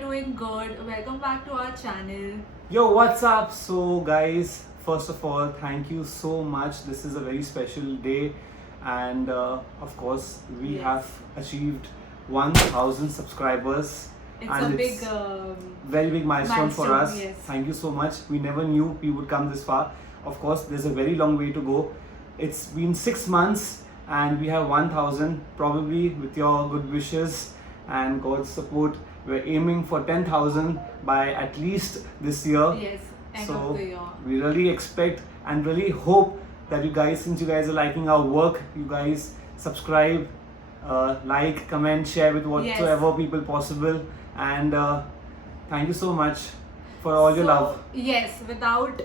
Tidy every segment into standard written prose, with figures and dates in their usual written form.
Doing good. Welcome back to our channel. Yo, what's up? So, guys, first of all, thank you so much. This is a very special day, and of course, we Yes. have achieved 1,000 subscribers. It's and a big very big milestone for milestone, us. yes. Thank you so much. We never knew we would come this far. Of course, there's a very long way to go. It's been 6 months, and we have 1,000. Probably with your good wishes and God's support, we're aiming for 10,000 by at least this year. yes, end So of the year. we really expect and really hope that you guys, since you guys are liking our work, you guys subscribe, like, comment, share with whatsoever people possible, and thank you so much for all your So, love. Yes, without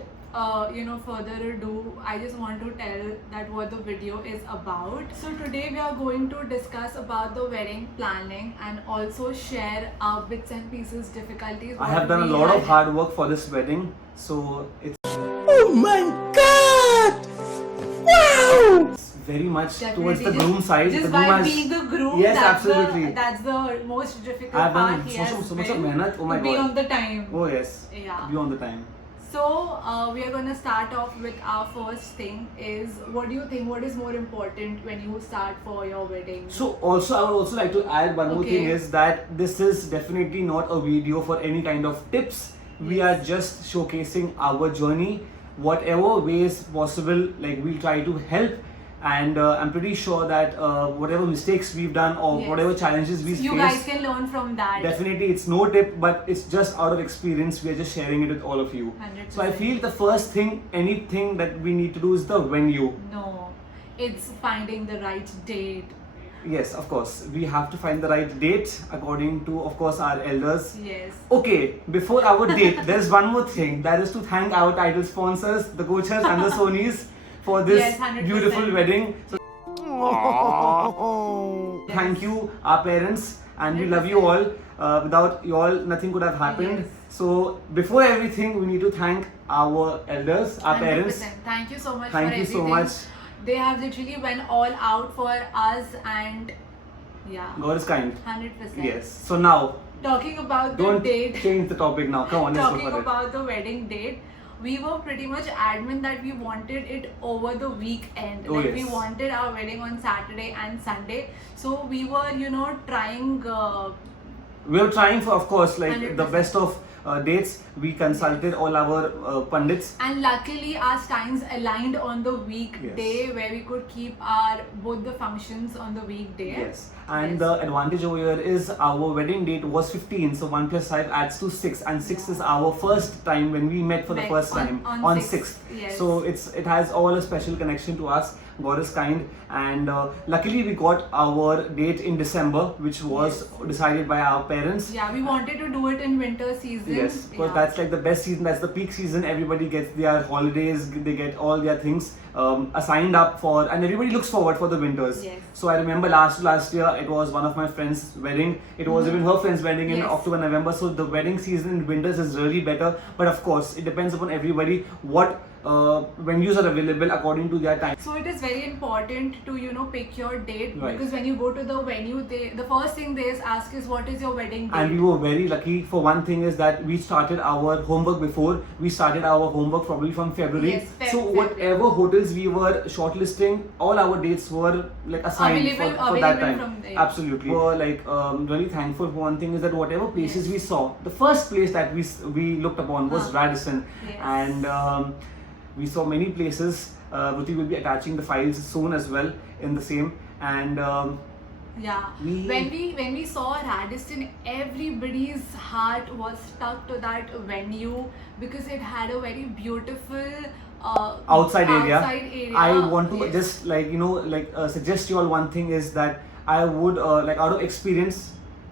further ado, I just want to tell that what the video is about. So today we are going to discuss about the wedding planning and also share our bits and pieces, difficulties. I what have done a we lot of had. hard work for this wedding, so it's Oh my god! Wow! very much Definitely. towards the groom side. Just The by groom has being the groom, Yes, that's absolutely. that's the most difficult I've done part he so has much of been mehnat. Oh my to be God. on the time. Oh yes, Yeah. be on the time. So we are gonna start off with our first thing is what do you think, what is more important when you start for your wedding? So also I would also like to add one more Okay. thing is that this is definitely not a video for any kind of tips. We Yes. are just showcasing our journey, whatever ways possible. Like we'll try to help, and I'm pretty sure that whatever mistakes we've done or Yes. whatever challenges we've You faced, guys can learn from that. definitely it's no tip, but it's just out of experience. We are just sharing it with all of you. 100%. So I feel the first thing, anything that we need to do is the venue. No, it's finding the right date. Yes, of course. We have to find the right date according to, of course, our elders. Yes. Okay, before our date, there's one more thing. That is to thank our title sponsors, the Coachers and the Sonys, for this Yes, 100%. beautiful wedding. So thank you, our parents, and we love you all. Without you all, nothing could have happened. Yes. So before everything, we need to thank our elders, our 100%. parents. Thank you so much Thank for you so everything. much. They have literally went all out for us and yeah, God is kind. 100%. Yes. So now, Talking about the don't date. change the topic now. Come on, let's go Talking for it. about the wedding date, we were pretty much adamant that we wanted it over the weekend. Oh, Like we yes. wanted our wedding on Saturday and Sunday. So we were, trying. We were trying for, of course, like 100%. the best of dates. We consulted all our pundits. And luckily, our times aligned on the weekday Yes. where we could keep our both the functions on the weekday. Yes, and Yes. the advantage over here is our wedding date was 15, so 1 plus 5 adds to 6, and 6 Yeah. is our first time when we met for the Met first on- time on on 6th, 6th. yes. So it has all a special connection to us. God is kind, and luckily we got our date in December, which was Yes. decided by our parents. Yeah, we wanted to do it in winter season. Yes, because Yeah. that's like the best season. That's the peak season. Everybody gets their holidays. They get all their things assigned up for, and everybody looks forward for the winters. Yes. So I remember last year it was one of my friends' wedding. It was even her friend's wedding in Yes. October, November. So the wedding season in winters is really better. But of course, it depends upon everybody what venues are available according to their time. So it is very important to pick your date, Right. because when you go to the venue, the first thing they ask is what is your wedding date. And we were very lucky for one thing is that we started our homework before. We started our homework probably from February. Yes, So February. whatever hotels we were shortlisting, all our dates were like assigned for that Available time. from there. Absolutely. We were like really thankful for one thing is that whatever places we saw, the first place that we looked upon was Radisson. Yes. And we saw many places. Ruti will be attaching the files soon as well in the same. And Yeah. When we saw Radisson, everybody's heart was stuck to that venue because it had a very beautiful outside area. area. I want to Yes. just suggest you all one thing is that I would out of experience,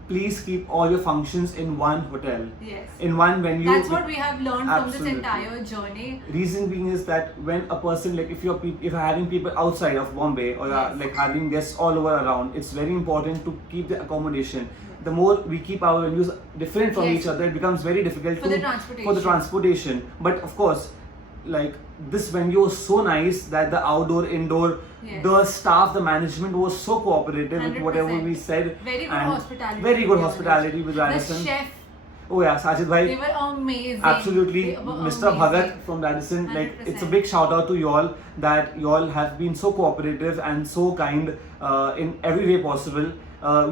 please keep all your functions in one hotel, Yes. in one venue. That's what we have learned from this Absolutely. entire journey. Reason being is that when a person like if you're having people outside of Bombay or Yes. like having guests all over around, it's very important to keep the accommodation. The more we keep our venues different from Yes. each other, it becomes very difficult For the for the transportation. But of course, like this venue was so nice that the outdoor, indoor, Yes. the staff, the management was so cooperative with whatever 100%. we said. Very good and hospitality. Very good to be hospitality honest. with Radisson. The chef, Oh yeah, Sajid bhai. they were amazing. Absolutely, They were Mr. amazing. Bhagat from Radisson. Like, it's a 100%. big shout out to you all that you all have been so cooperative and so kind in every way possible.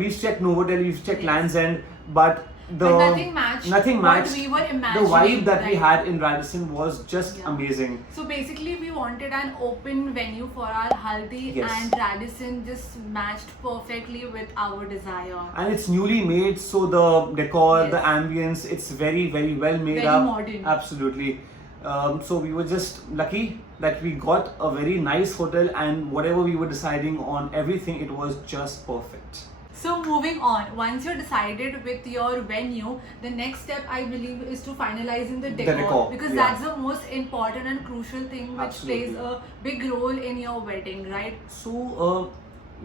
We've checked Novotel, we've checked Yes. Land's End, but But nothing matched what we were The imagining, vibe that we right? had in Radisson was just Yeah. amazing. So basically, we wanted an open venue for our haldi, Yes. and Radisson just matched perfectly with our desire. And it's newly made, so the decor, Yes. the ambience, it's very, very well made Very up. modern. Absolutely. So we were just lucky that we got a very nice hotel, and whatever we were deciding on, everything, it was just perfect. So moving on, once you're decided with your venue, the next step I believe is to finalizing the decor, because yeah. that's the most important and crucial thing which Absolutely. plays a big role in your wedding, right? So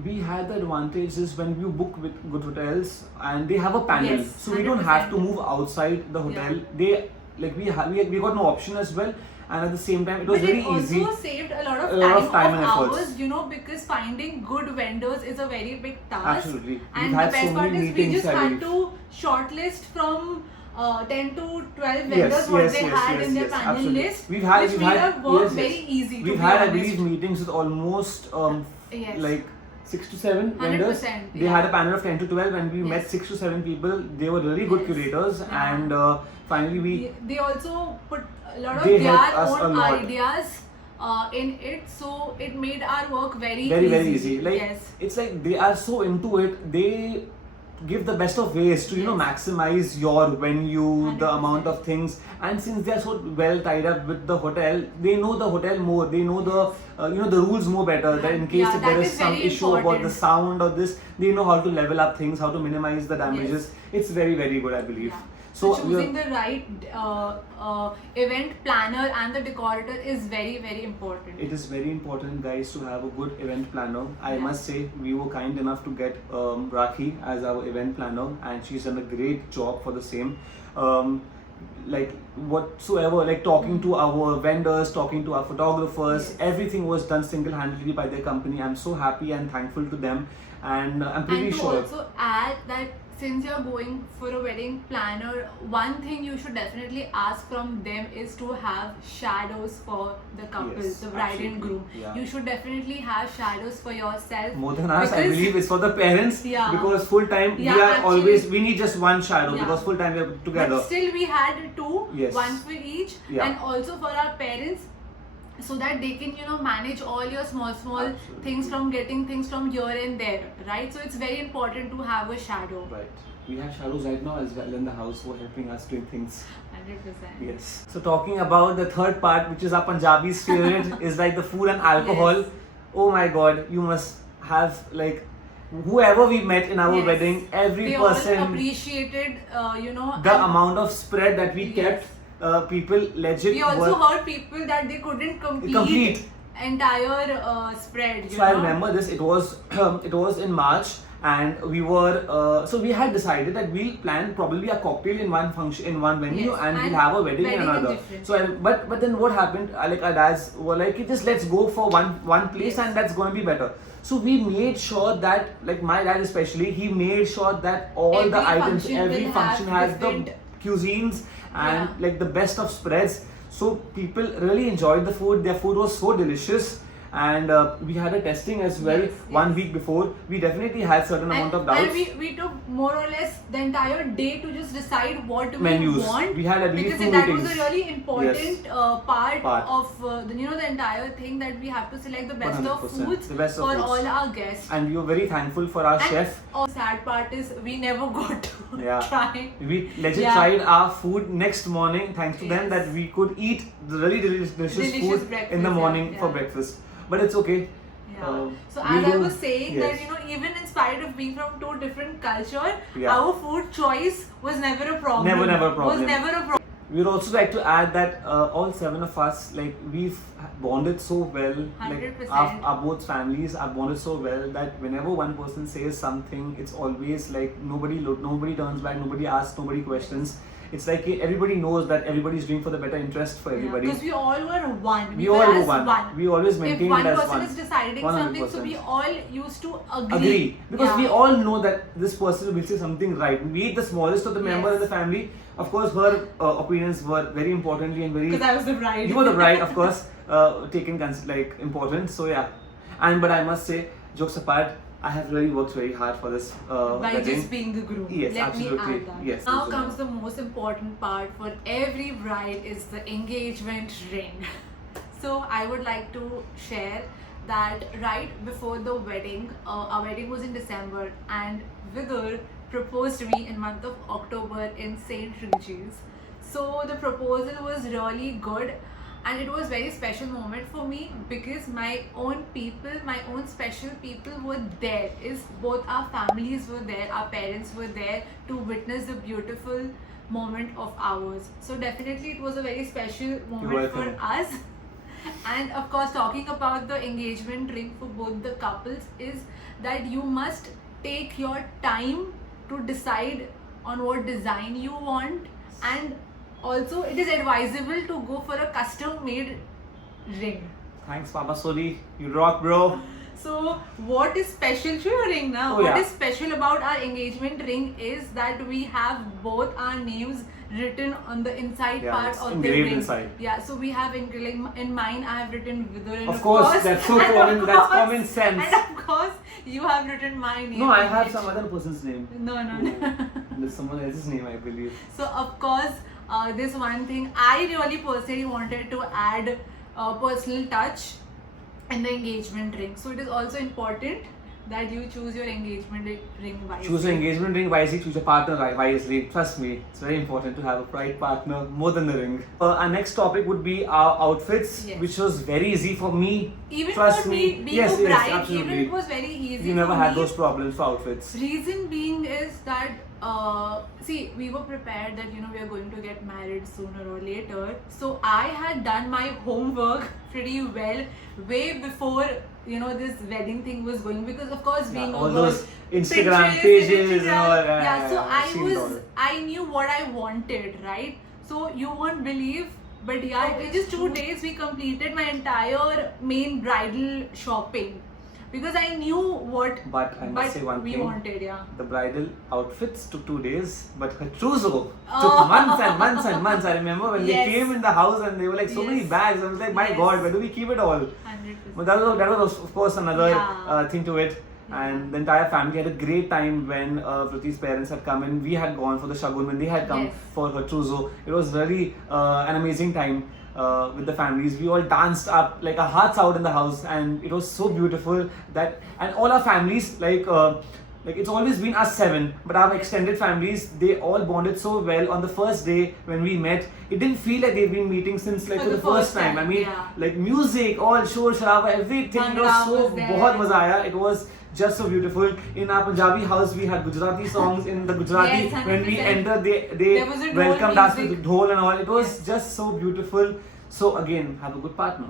we had the advantages when you book with good hotels and they have a panel, Yes, so we don't have to 100%. move outside the hotel. Yeah. They like we got no option as well, and at the same time it was But very it also easy. saved a lot A lot of time and hours, efforts. because finding good vendors is a very big task. Absolutely. And We've the had best so part many is we meetings, just I had believe. to shortlist from 10 to 12 Yes, vendors what yes, they yes, had yes, in their yes, panel absolutely. list, We've had which made our work yes, yes. very easy. We've to had, be I believe, honest. meetings with almost Yes. like 6 to 7 vendors. 100%, They yeah. had a panel of 10 to 12, and we Yes. met 6 to 7 people. They were really good Yes. curators, Yeah. and finally we They also put a lot of They their helped us a own lot. ideas in it, so it made our work very very easy. Like yes. it's like they are so into it. They give the best of ways to Yes. maximize your venue, the 100%. amount of things, and since they are so well tied up with the hotel, they know the hotel more. They know the the rules more better. That in case Yeah, if there that is is some very issue about the important. sound or this, they know how to level up things, how to minimize the damages. It's very good, I believe. Yeah. So So choosing the right event planner and the decorator is very important. it is very important, guys, to have a good event planner. I Yeah. must say we were kind enough to get Rakhi as our event planner, and she's done a great job for the same. Like whatsoever, like talking to our vendors, talking to our photographers, Yes. everything was done single-handedly by their company. I'm so happy and thankful to them, and I'm pretty And to sure. also add that since you're going for a wedding planner, one thing you should definitely ask from them is to have shadows for the couple, Yes, the bride and absolutely. groom. Yeah. You should definitely have shadows for yourself. More than us, I Because- believe it's for the parents, Yeah. because full time Yeah, we are actually- always, we need just one shadow, Yeah. because full time we are together. But still we had two, Yes. one for each, Yeah. and also for our parents, so that they can manage all your small Absolutely. things from getting things from here and there, right? So it's very important to have a shadow. Right. We have shadows right now as well in the house who are helping us doing things. 100%. Yes. So talking about the third part, which is our Punjabi's favorite, is like the food and alcohol. Yes. Oh my God, you must have like whoever we met in our Yes. wedding, every They person, all appreciated, the and amount of spread that we Yes. kept. People legit we also were. heard people that they couldn't Complete. entire spread. So I remember this. It was it was in March, and we were so we had decided that we'll plan probably a cocktail in one function in one venue, Yes, and and we'll have a wedding in wedding in another. different. So but then what happened? Like our dads were like, just let's go for one place, Yes. and that's going to be better. So we made sure that, like my dad especially, he made sure that all Every the items, function every will function have has the different- cuisines and Yeah. like the best of spreads. So people really enjoyed the food. Their food was so delicious. And we had a testing as well Yes, 1 yes. week before. We definitely had certain amount of doubts. And we took more or less the entire day to just decide what Menus. we want. We had at least because 2 that meetings. was a really important part Part. of the entire thing, that we have to select the best of 100%. foods The best of for foods. all our guests. And we were very thankful for our And chef. the sad part is we never got to Yeah. try. We legit Yeah. tried our food next morning, thanks to them, Yes. that we could eat the really delicious Delicious food in breakfast, the morning yeah, for yeah. breakfast. But it's okay. Yeah. So we as I do- was saying yes. that even in spite of being from two different culture, Yeah. our food choice was never a problem. Never a problem. Was never a problem. We would also like to add that all 7 of us, like we've bonded so well. Like 100%. our both families are bonded so well that whenever one person says something, it's always like nobody turns back, nobody asks, nobody questions. It's like everybody knows that everybody's doing for the better interest for everybody. Because we all were one. We were all were as one. We always If maintained one it as person one. is deciding something, so 100%. we all used to agree. Agree, because Yeah. we all know that this person will say something right. Be it the smallest of the member Yes. in the family. Of course, her opinions were very importantly and very. Because I was the bride. You were the bride, of course, taken like important. So yeah, but I must say, jokes apart, I have really worked very hard for this By wedding. just being the groom. Yes, Let absolutely. me add that. Yes, Now absolutely. comes the most important part for every bride, is the engagement ring. So I would like to share that right before the wedding, our wedding was in December, and Vidur proposed to me in month of October in St. Regis. So the proposal was really good, and it was very special moment for me because my own people, my own special people were there. Is both our families were there, our parents were there to witness the beautiful moment of ours. So definitely it was a very special moment for welcome. us. And of course, talking about the engagement ring for both the couples, is that you must take your time to decide on what design you want, and also it is advisable to go for a custom made ring. Thanks, Papa Soli. You rock, bro. So what is special to your ring now? Oh, What yeah. is special about our engagement ring is that we have both our names written on the inside Yeah, part it's of the engraved ring. inside. Yeah, so we have in mine I have written Vidur, and Of course, that's so and common. of That's course- common sense. And of course, you have written my name. No, I in have it. some other person's name. No. There's someone else's name, I believe. So of course, this one thing I really personally wanted to add a personal touch in the engagement ring. So it is also important that you choose your engagement ring wisely. Choose your engagement ring wisely, choose your partner wisely. Trust me, it's very important to have a right partner more than the ring. Our next topic would be our outfits, Yes. which was very easy for me. Even Trust for me, being yes, a yes, bride, absolutely. even it was very easy. You never for had me. those problems for outfits. Reason being is that see, we were prepared that we are going to get married sooner or later. So I had done my homework pretty well way before this wedding thing was going, because of course being all over those Instagram Pinterest, pages and Instagram, all that. yeah, so I've seen it all. I knew what I wanted, right? So you won't believe, but yeah, in just 2 days we completed my entire main bridal shopping, because I knew what But I must say one we thing. wanted, yeah. The bridal outfits took 2 days, but her trousseau Oh. took months and months and months. I remember when Yes. they came in the house and they were like so many Yes. bags. I was like, my Yes. God, where do we keep it all? 100%. But that was of course another Yeah. thing to it. Yeah. And the entire family had a great time when Vriti's parents had come in. We had gone for the shagun when they had come Yes. for her trousseau. It was really an amazing time with the families. We all danced up like our hearts out in the house, and it was so beautiful that, and all our families like it's always been us 7, but our extended families, they all bonded so well on the first day when we met. It didn't feel like they've been meeting since like for the first time. I mean, yeah. like music, all shor sharaba, everything. It was Bhangra so was there. बहुत मजा आया. It was just so beautiful. In our Punjabi house, we had Gujarati songs. In the Gujarati, Yes, when we 100%. entered, they There was a dhol welcomed us music. with dhol and all. It was Yes. just so beautiful. So again, have a good partner.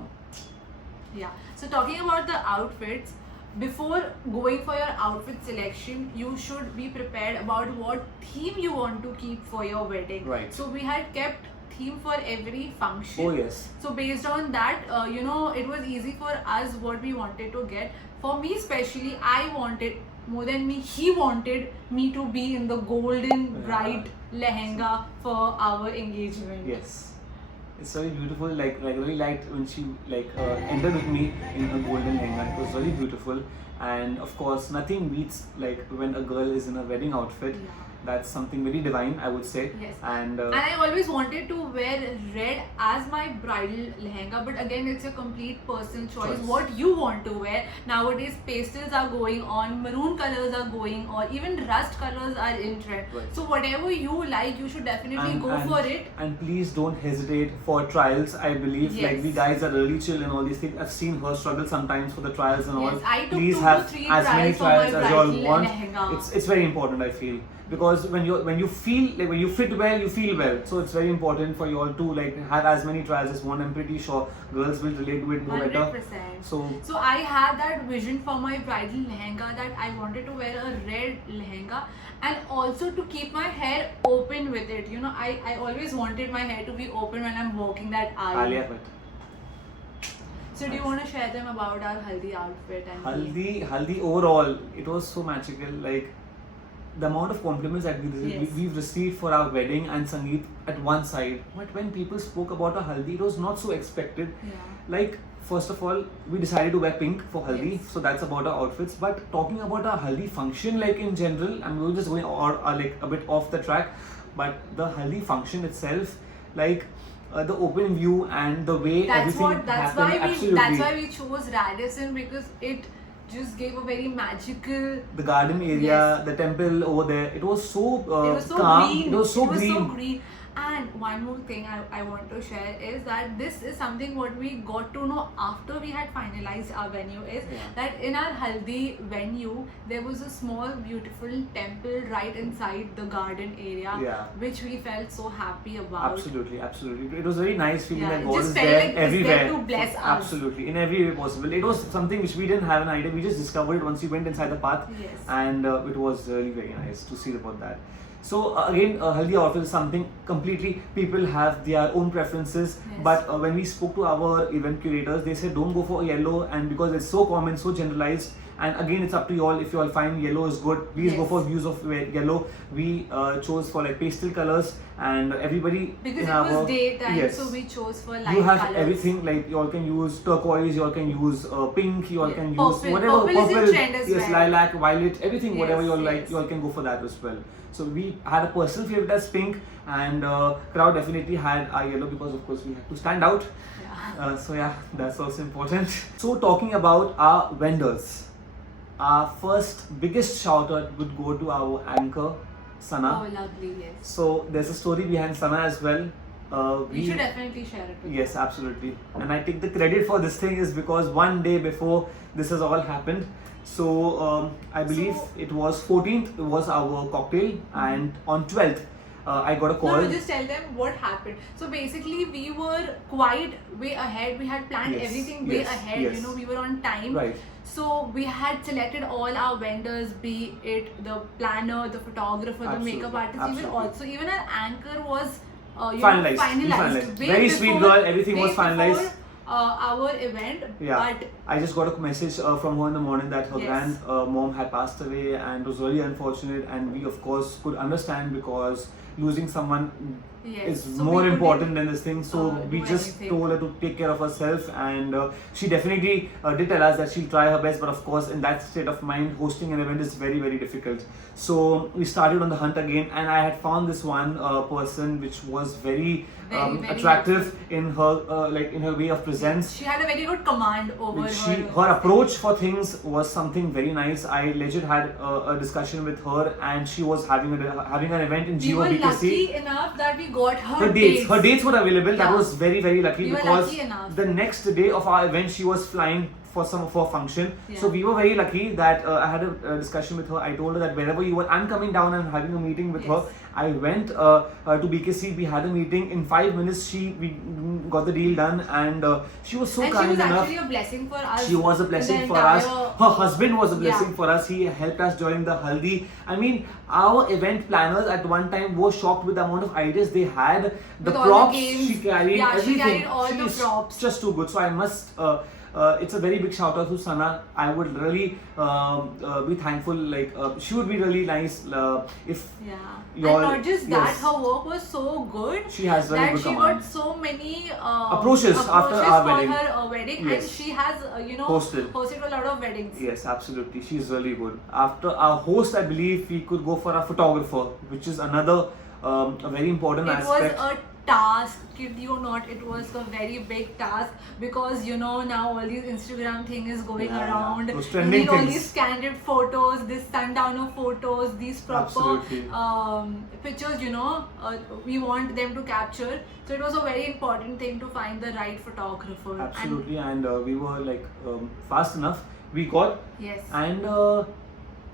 Yeah. So talking about the outfits, before going for your outfit selection, you should be prepared about what theme you want to keep for your wedding. Right. So we had kept theme for every function. Oh yes. So based on that, it was easy for us what we wanted to get. For me especially, I wanted more than me. He wanted me to be in the golden bright lehenga for our engagement. Yes. It's very beautiful. Like I really liked when she entered with me in her golden lehenga. It was really beautiful. And of course, nothing beats like when a girl is in a wedding outfit. Yeah. That's something very divine, I would say. Yes. And I always wanted to wear red as my bridal lehenga, but again, it's a complete personal choice. What you want to wear. Nowadays, pastels are going on, maroon colors are going on, even rust colors are in trend. Right. So whatever you like, you should definitely go for it. And please don't hesitate for trials. I believe Yes. like we guys are really chill and all these things. I've seen her struggle sometimes for the trials and all. Yes, I took Please 2 have to 3 as many trials for my trials as you all bridal want. lehenga. It's very important, I feel, because when you feel like when you fit well, you feel well. So it's very important for you all to like have as many trials as one. I'm pretty sure girls will relate to it more better. 100%. So I had that vision for my bridal lehenga that I wanted to wear a red lehenga and also to keep my hair open with it. I always wanted my hair to be open when I'm walking that aisle. Alia Bhatt. So do you want to share them about our haldi outfit and Haldi overall, it was so magical. Like the amount of compliments that we've received for our wedding and Sangeet at one side, but when people spoke about our haldi, it was not so expected. Yeah. Like first of all, we decided to wear pink for haldi, Yes. so that's about our outfits. But talking about our haldi function, like in general, and we're just going like a bit off the track, but the haldi function itself, like the open view and the way everything happened, absolutely. That's why we chose Radisson, because it just gave a very magical. The garden area, Yes. the temple over there, it was so, It was so calm. green. It was so green. And one more thing I want to share is that this is something what we got to know after we had finalized our venue is that in our haldi venue there was a small beautiful temple right inside the garden area, which we felt so happy about. Absolutely. It was very nice feeling that God just is felt there like it's everywhere. there to bless us. Absolutely, in every way possible. It was something which we didn't have an idea. We just discovered it once we went inside the path, Yes. and it was really very nice to see about that. So again, haldi outfit is something completely. People have their own preferences, Yes. but when we spoke to our event curators, they said don't go for yellow, and because it's so common, so generalized. And again, it's up to you all. If you all find yellow is good, please go Yes. for views of yellow. We chose for like pastel colors, and everybody Because in it was our, daytime, yes. so we chose for light You have colors. everything, like you all can use turquoise, you all can use pink, you all can use Purple. whatever. Purple is in trend as yes, well. lilac, violet, everything, whatever Yes, you all like, yes. you all can go for that as well. So we had a personal favorite as pink, and crowd definitely had our yellow because of course we had to stand out. Yeah. So yeah, that's also important. So talking about our vendors, our first biggest shout out would go to our anchor, Sana. Oh, lovely, yes. So there's a story behind Sana as well. We should definitely share it with Yes, absolutely. And I take the credit for this thing is because one day before this has all happened. So I believe it was 14th was our cocktail, and on 12th I got a call. No, just tell them what happened. So basically, we were quite way ahead. We had planned Yes, everything way yes, ahead. yes. We were on time. Right. So we had selected all our vendors, be it the planner, the photographer, the Absolutely, makeup artist. Even our anchor was Finalized. finalized. Way Very sweet before- girl. Everything way was finalized. before, our event, Yeah. but I just got a message from her in the morning that her Yes. grandmom had passed away, and it was really unfortunate. And we, of course, could understand because losing someone yes, is so we more couldn't, important than this thing. So we do just anything. told her to take care of herself, and she definitely did tell us that she'll try her best. But of course, in that state of mind, hosting an event is very, very difficult. So we started on the hunt again, and I had found this one person which was very Very attractive in her in her way of presence. She had a very good command over Her approach for things was something very nice. I legit had a discussion with her, and she was having an event in We were GOBKC. lucky enough that we got Her dates were available. That Yeah. was very, very lucky We were because lucky enough. the next day of our event she was flying for some of her function. Yeah. So we were very lucky that I had a discussion with her. I told her that wherever you were, I'm coming down and having a meeting with her. Yes. I went to BKC. We had a meeting. In 5 minutes, we got the deal done, and she was so And she kind was enough. actually a blessing for us. She was a blessing in the for us. entire- Her husband was a blessing Yeah. for us. He helped us during the haldi. I mean, our event planners at one time were shocked with the amount of ideas they had. The With all the props games. she carried, Yeah, she everything. carried all She the is props. just too good. So I must. It's a very big shout out to Sana. I would really be thankful. Like she would be really nice if Yeah. Your- And not just that, yes. her work was so good she has very that good she command. got so many Approaches after our for wedding. her wedding, Yes. and she has Hosted. a lot of weddings. Yes, absolutely. She's really good. After our host, I believe we could go for a photographer, which is another a very important It aspect. was a task, kid you not, it was a very big task because now all these Instagram thing is going Yeah, yeah. around. Those You trending need all things. these candid photos, this sundowner photos, these proper Absolutely. pictures. We want them to capture. So it was a very important thing to find the right photographer. Absolutely, and we were like fast enough. We got, And yes. and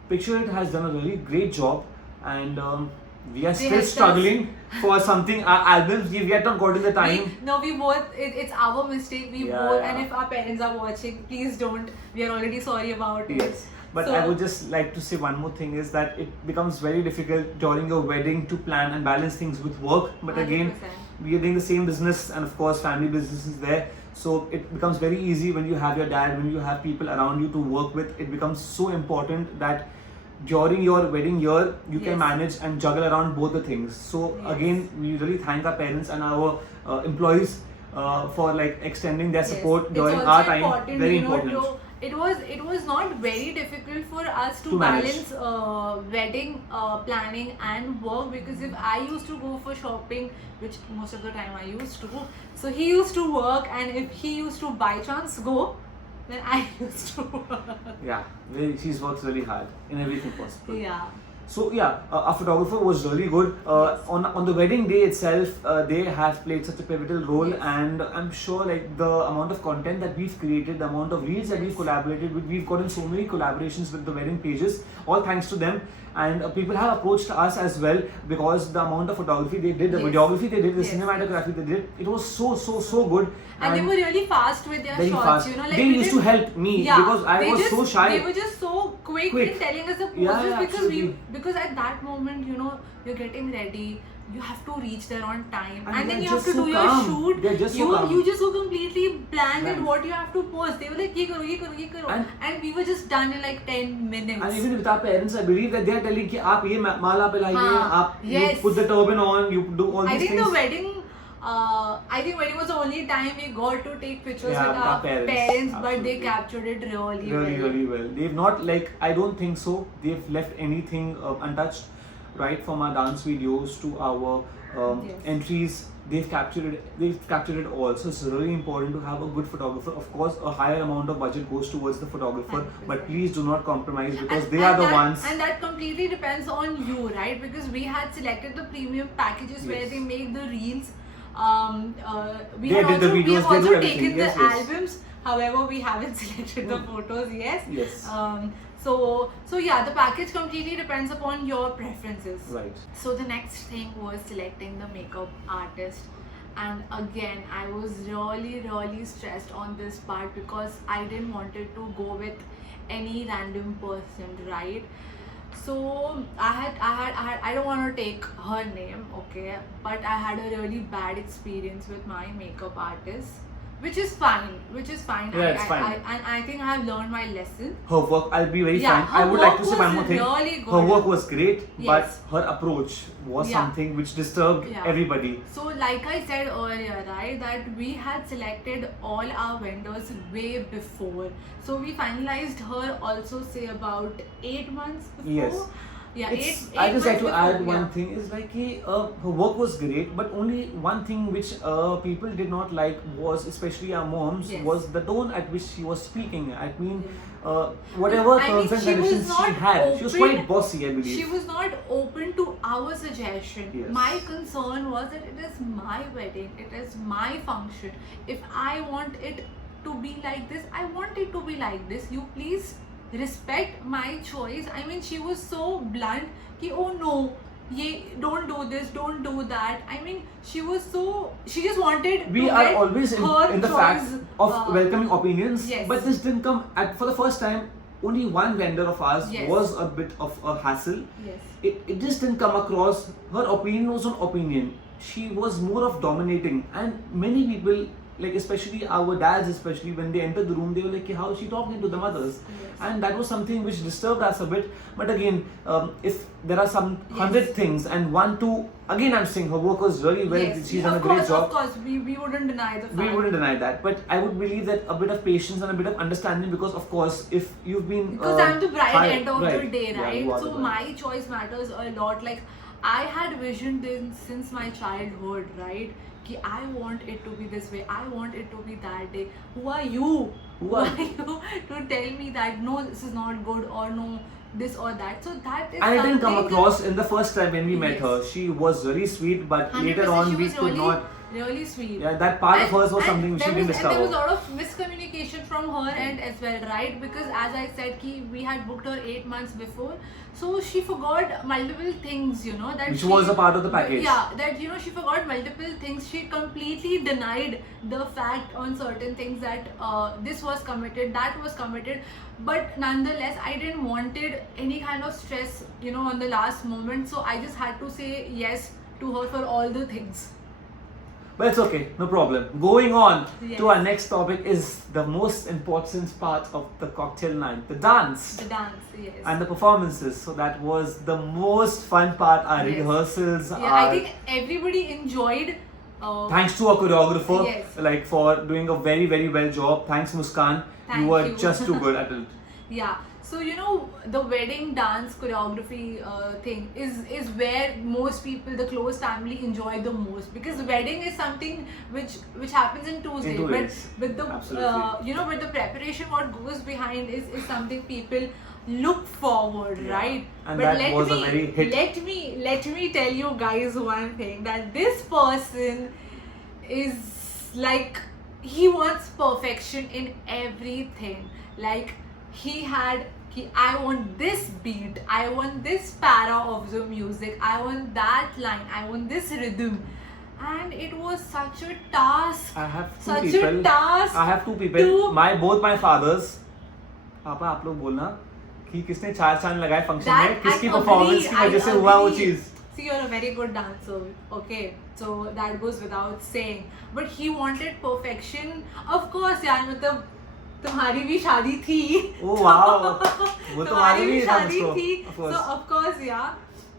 Picture It has done a really great job, and we are They still helped us. struggling for something. Our albums, we've yet not gotten the time. We both, it's our mistake. We Yeah, both, yeah. and if our parents are watching, please don't. We are already sorry about it. Yes. But So- I would just like to say one more thing is that it becomes very difficult during your wedding to plan and balance things with work. But again, 100%. we are doing the same business, and of course family business is there. So it becomes very easy when you have your dad, when you have people around you to work with. It becomes so important that during your wedding year you can Yes. manage and juggle around both the things. So Yes. again, we really thank our parents and our employees for like extending their support Yes. during It's our also time. important, Very you know, important. it was not very difficult for us to To manage. balance wedding planning and work, because if I used to go for shopping, which most of the time I used to, so he used to work, and if he used to by chance go, then I used to work. Yeah, she's works really hard in everything possible. Yeah. So yeah, our photographer was really good. Yes. On the wedding day itself, they have played such a pivotal role, Yes. and I'm sure like the amount of content that we've created, the amount of reels that we've Yes. collaborated with, we've gotten so many collaborations with the wedding pages, all thanks to them. And people have approached us as well because the amount of photography they did, the Yes. videography they did, the Yes. cinematography they did, it was so good. And they were really fast with their very shots, fast. like They we used to didn't- help me because I they was just, so shy. They were just so quick Quick. in telling us the poses, Yeah, yeah, because absolutely. because at that moment, you're getting ready, you have to reach there on time, And and then they're you have just to so do your calm. shoot. They're just so calm. You just so completely blank at Blank. what you have to post. They were like, ye karo, and we were just done in like 10 minutes. And even with our parents, I believe that they are telling कि आप ये माला पहनाइए, हाँ, आप you yes. put the turban on, you do all I these think things. the wedding. I think wedding was the only time we got to take pictures Yeah, with with our our parents. parents, but they Absolutely. captured it really, Really well. They've not like, I don't think so. They've left anything untouched, right from our dance videos to our Yes. entries. They've captured it all. So it's really important to have a good photographer. Of course, a higher amount of budget goes towards the photographer, 100%. but please do not compromise because And- they are and the that, ones. And that completely depends on you, right? Because we had selected the premium packages where Yes. they make the reels. We They have did the also, we videos, have they do also everything. taken Yes, the yes. albums. However, we haven't selected the photos. Yes. Yes. So yeah, the package completely depends upon your preferences. Right. So the next thing was selecting the makeup artist, and again I was really stressed on this part because I didn't wanted to go with any random person, right? So I don't want to take her name, okay, but I had a really bad experience with my makeup artist, which is fine. Yeah, it's fine. And I think I have learned my lesson. Her work, I'll be very Yeah, frank. her I would like to work say one was more thing. really good. Her work was great, Yes. but her approach was Yeah. something which disturbed Yeah. everybody. So like I said earlier, right, that we had selected all our vendors way before. So we finalized her also say about 8 months before. Yes. Yeah, It's, eight I just like to months add before, one yeah. thing is like her work was great, but only one thing which people did not like was, especially our moms, Yes. was the tone at which she was speaking. I mean, Yeah. whatever I mean, terms and she was conditions she not had, she was open- quite bossy, I believe. She was not open to our suggestion. Yes. My concern was that it is my wedding, it is my function. If I want it to be like this. I want it to be like this. You please respect my choice. I mean, she was so blunt ki oh no, don't do this, don't do that. I mean, she just wanted We to are get always her in the choice, fact of welcoming opinions, yes. but this didn't come for the first time. Only one vendor of ours Yes. was a bit of a hassle. Yes. It just didn't come across. Her opinion was an opinion. She was more of dominating, and many people, like especially our dads, especially when they entered the room, they were like, how is she talking to the mothers? Yes. And that was something which disturbed us a bit. But again, if there are some Yes. 100 things and one, two, again I'm saying her work was really well. Yes. She's of done a course, great job. Of course, we wouldn't deny the fact. We wouldn't deny that, but I would believe that a bit of patience and a bit of understanding, because of course, if you've been Because I'm the bride hi- end of the right. day, Yeah, right? you are the So bride. my choice matters a lot. Like I had visioned this since my childhood, right? Ki I want it to be this way. I want it to be that day. Who are you? Who are you to tell me that no, this is not good, or no, this or that? So that is. And it didn't come something- across in the first time when we met Yes. her. She was very sweet, but 100% later on she we was could really, not. really sweet. Yeah, that part of And- hers was and something which she there didn't was- And there was a discover. lot of miscommunication from her end as well, right? Because as I said, we had booked her 8 months before, so she forgot multiple things, that Which she, was a part of the package. Yeah, that she forgot multiple things. She completely denied the fact on certain things that this was committed, that was committed. But nonetheless, I didn't wanted any kind of stress, on the last moment. So I just had to say yes to her for all the things. But it's okay, no problem. Going on Yes. to our next topic is the most important part of the cocktail night, the dance. The dance, yes. And the performances. So that was the most fun part. Our Yes. rehearsals, Yeah, I think everybody enjoyed. thanks to our choreographer, Yes. like for doing a very very well job. Thanks Muskan, Thank you were you. just too good at it. Yeah. So the wedding dance choreography thing is where most people, the close family, enjoy the most, because wedding is something which happens in 2 days. In 2 But days. with the Absolutely. with the preparation, what goes behind is something people look forward, Yeah. right? And But that was a very hit. let me tell you guys one thing, that this person is like, he wants perfection in everything. Like I want this beat, I want this para of the music, I want that line, I want this rhythm. And it was such a task. I have two Such people. a task. I have two people. to- Both my fathers. पापा आप लोग बोलना कि किसने 4 चांद लगाए function में, That किसकी I परफॉर्मेंस agree, की वजह I से हुआ वो agree. चीज. See, you're a very good dancer, okay? So that goes without saying. But he wanted perfection. Of course, यार, मतलब तुम्हारी भी शादी थी. Oh wow. वो तो तुम्हारी भी भी था शादी उसको. थी. Of course. So of course, yeah.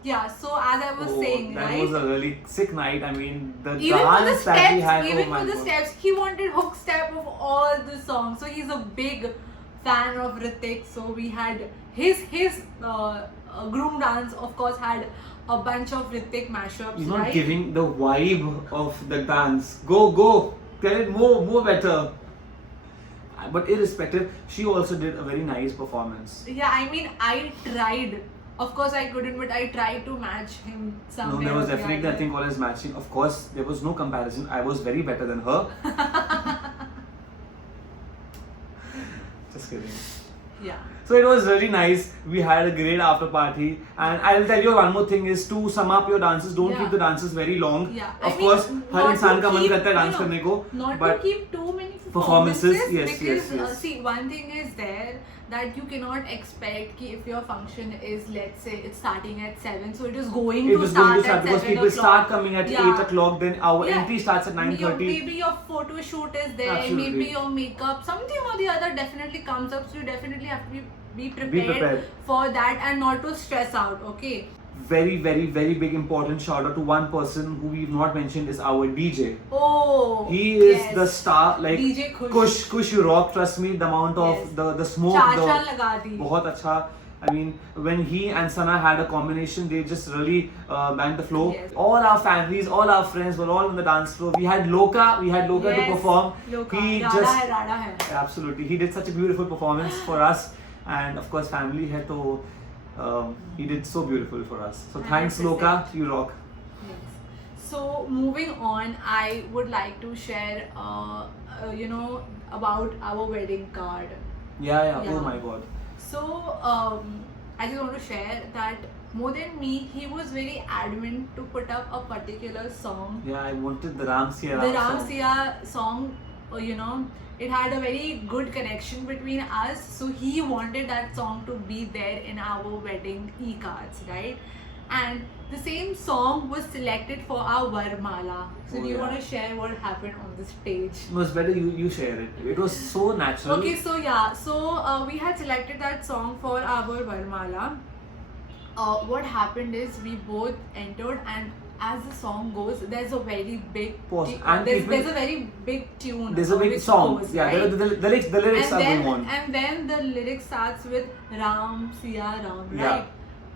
Yeah, so as I was Oh, saying, that right? was a really sick night. I mean, the Even for the dance that we steps, had. even oh my for the God. steps, he wanted hook step of all the songs. So he's a big fan of Hrithik. So we had his groom dance, of course, had a bunch of Hrithik mashups, He's not right? giving the vibe of the dance. Go. Tell it more better. But irrespective, she also did a very nice performance. Yeah, I mean, I tried. Of course, I couldn't, but I tried to match him somewhere. No, there was or the definitely other. nothing called as matching. Of course, there was no comparison. I was very better than her. Just kidding. Yeah. So it was really nice. We had a great after party. And I'll tell you one more thing is, to sum up your dances, don't Yeah. keep the dances very long. Yeah. Of I mean, course, her not इंसान to का मन keep- करता है dance no, करने को. Not but to keep too many performances, performances, yes, because yes. see, one thing is there, that you cannot expect ki if your function is, let's say, it's starting at 7, so it is going it to was start going to start at because 7 people o'clock. start coming at Yeah. 8 o'clock. Then our Yeah. entry starts at 9:30. Maybe your photo shoot is there, Absolutely. maybe your makeup, something or the other definitely comes up, so you definitely have to be prepared prepared. for that and not to stress out, okay? Very, very, very big important shout out to one person who we've not mentioned is our DJ. Oh, He is yes. the star, like DJ Kush. Kush, you rock. Trust me, the amount of Yes. the smoke, Chacha लगा दी. बहुत अच्छा. I mean, when he and Sana had a combination, they just really banged the floor. Yes. All our families, all our friends were all on the dance floor. We had Loka to Yes, perform. Loka. He Rada hai. absolutely, he did such a beautiful performance for us, and of course, family hai to he did so beautiful for us. So thanks, 100%. Loka, you rock. Yes. So moving on, I would like to share, about our wedding card. Yeah. Yeah. Oh my god. So I just want to share that more than me, he was very adamant to put up a particular song. Yeah, I wanted the Ram Siya The Ram Ram song. Siya song, it had a very good connection between us. So he wanted that song to be there in our wedding e-cards, right? And the same song was selected for our Varmala. So Oh, do you yeah. want to share what happened on the stage? No, it's better you share it. It was so natural. Okay, so we had selected that song for our Varmala. What happened is we both entered, and as the song goes, there's a very big Pause. And there's people- a very big tune. There's a big which song. goes, Yeah, right? the lyrics are going on. And then the lyric starts with Ram Siya Ram, right? Yeah.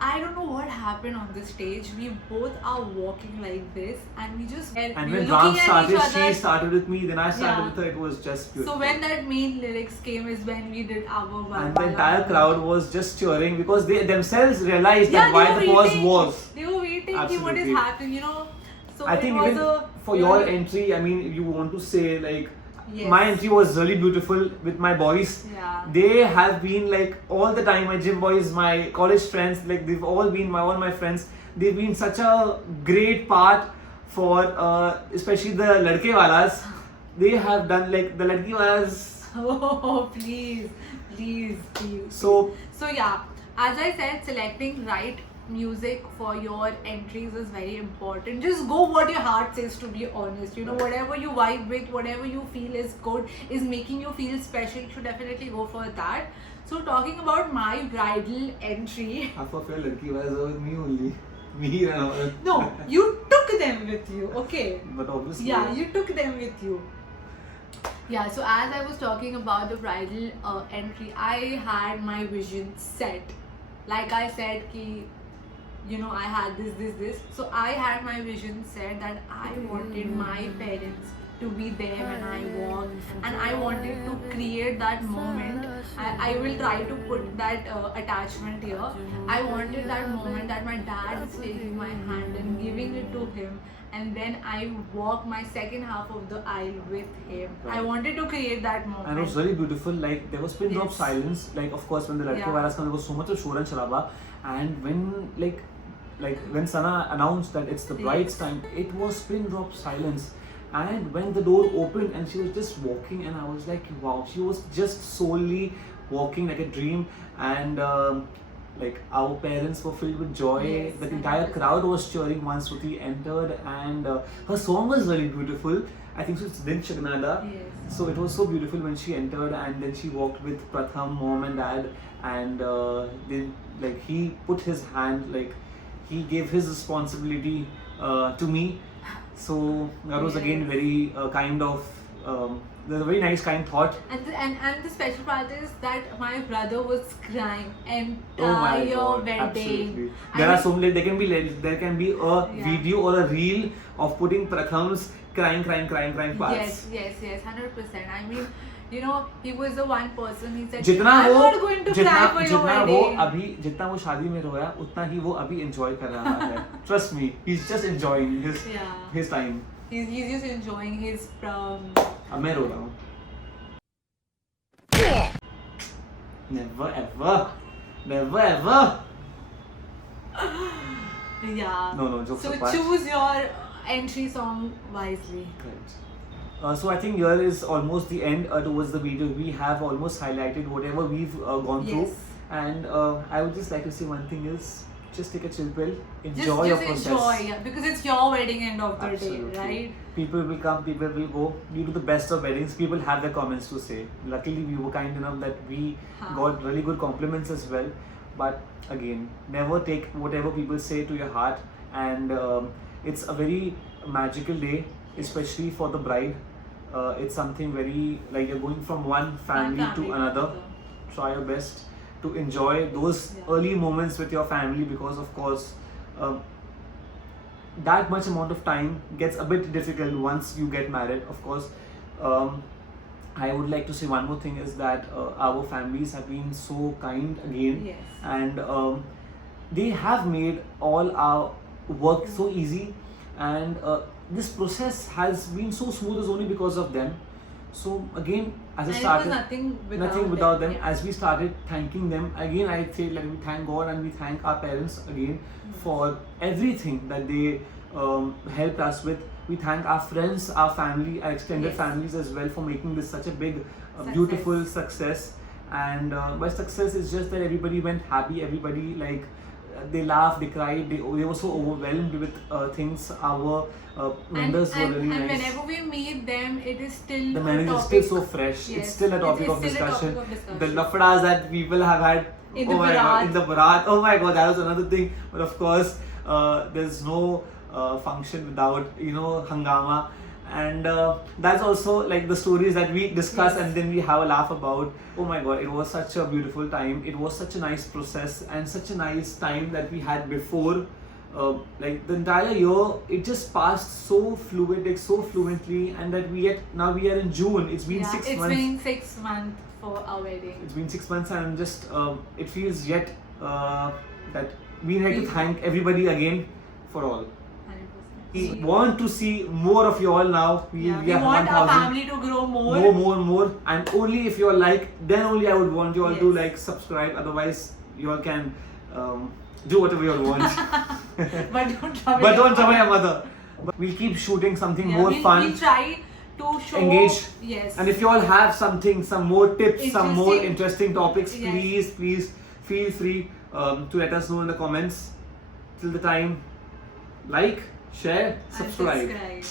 I don't know what happened on the stage. We both are walking like this, and we just And we when were Ram looking at started, each other. she started with me, then I started Yeah. with her. It was just beautiful. So when that main lyrics came is when we did our Varmala. And the entire crowd was just cheering because they themselves realized that they why were the pause waiting. was. They were waiting. What is Absolutely. happening? So I it think was even a for your really- entry, I mean, if you want to say like Yes. my entry was really beautiful with my boys. Yeah. They have been like all the time, my gym boys, my college friends, like they've all been all my friends. They've been such a great part for especially the ladke walas. They have done like the ladki walas. Oh, please. So So yeah, as I said, selecting right music for your entries is very important. Just go what your heart says, to be honest. Whatever you vibe with, whatever you feel is good, is making you feel special, you should definitely go for that. So talking about my bridal entry, half of your ladki walas are with me only. Me and all. no, you took them with you, okay? But obviously. Yeah, you took them with you. Yeah, so as I was talking about the bridal entry, I had my vision set. Like I said, I had this. So I had my vision set that I wanted my parents to be there when I walked, and I wanted to create that moment. I will try to put that attachment here. I wanted that moment that my dad is taking my hand and giving it to him, and then I walk my second half of the aisle with him. I Right. wanted to create that moment. And it was really beautiful. Like there was pin drop Yes. silence. Like of course when the ladke Yeah. walas come, there was so much of shor and sharaba. And when when Sana announced that it's the bride's Yes. time, it was pin drop silence. And when the door opened and she was just walking, and I was like, wow, she was just solely walking like a dream. And like our parents were filled with joy. Yes, The entire 100%. crowd was cheering once Shruti entered, and her song was really beautiful. I think so it's Din Shagnada. Yes. So it was so beautiful when she entered, and then she walked with Pratham, mom and dad, and then he put his hand, he gave his responsibility to me. So that was again Yes. very kind of there's a very nice kind thought. And the special part is that my brother was crying Oh my entire god, wedding. absolutely. I There are mean- so many. There can be a Yeah. video or a reel of putting Pratham's crying parts. Yes, 100%. I mean, he was the one person. He said, जितना I'm वो not going to cry for your जितना वो wedding. अभी जितना वो शादी में रोया उतना ही वो अभी enjoy कर रहा है. Trust me, he's just enjoying Yeah. his time. He's just enjoying his अब मैं रो रहा हूँ. Never ever. yeah. No, jokes So apart. choose your entry song wisely. Right. So I think here is almost the end towards the video. We have almost highlighted whatever we've gone through, Yes. and I would just like to say one thing is just take a chill pill, enjoy Just your process. enjoy, yeah, because it's your wedding end of the Absolutely. day, right? People will come, people will go. You do the best of weddings. People have their comments to say. Luckily, we were kind enough that we Huh. got really good compliments as well. But again, never take whatever people say to your heart. And it's a very magical day, especially for the bride. It's something very like you're going from one family to another. Try your best to enjoy those Yeah. early moments with your family, because of course that much amount of time gets a bit difficult once you get married. Of course, I would like to say one more thing is that our families have been so kind again. Yes. And they have made all our work so easy, and this process has been so smooth is only because of them. So again, as I And started, it was nothing without them. yeah. As we started thanking them, again I say, let me thank God and we thank our parents again for everything that they helped us with. We thank our friends, our family, our extended Yes. families as well for making this such a big, Success. beautiful success. And by success, it's just that everybody went happy. Everybody like they laughed, they cried, they were so overwhelmed with things. Our members were really and nice. whenever we meet them, it is still The a memory is topic. still so fresh. Yes. It's still a topic It's of still a discussion. topic of The discussion. lafdas that people have had In the my God, Bharat. in the Bharat. Oh my God, that was another thing. But of course, there's no function without hangama. And that's also like the stories that we discuss Yes. and then we have a laugh about. Oh my God, it was such a beautiful time. It was such a nice process and such a nice time that we had before. Like the entire year, it just passed so fluid, like so fluently, and that now we are in June. It's been 6 It's months. been 6 months for our wedding. It's been 6 months, and just it feels yet that we need to thank everybody again for all. 100%. We want to see more of you all now. We We have want our 1,000. family to grow more. More, and only if you're like, then only I would want you all to Yes. like subscribe. Otherwise, you all can do whatever you all want. But don't trouble But your don't trouble mother. your mother. But we'll keep shooting something Yeah, more we'll- fun. We'll try to show. Engage. Yes. And if you all have something, some more tips, some more Interesting. interesting topics, Yes. please feel free to let us know in the comments. Till the time, like, share, And subscribe. subscribe.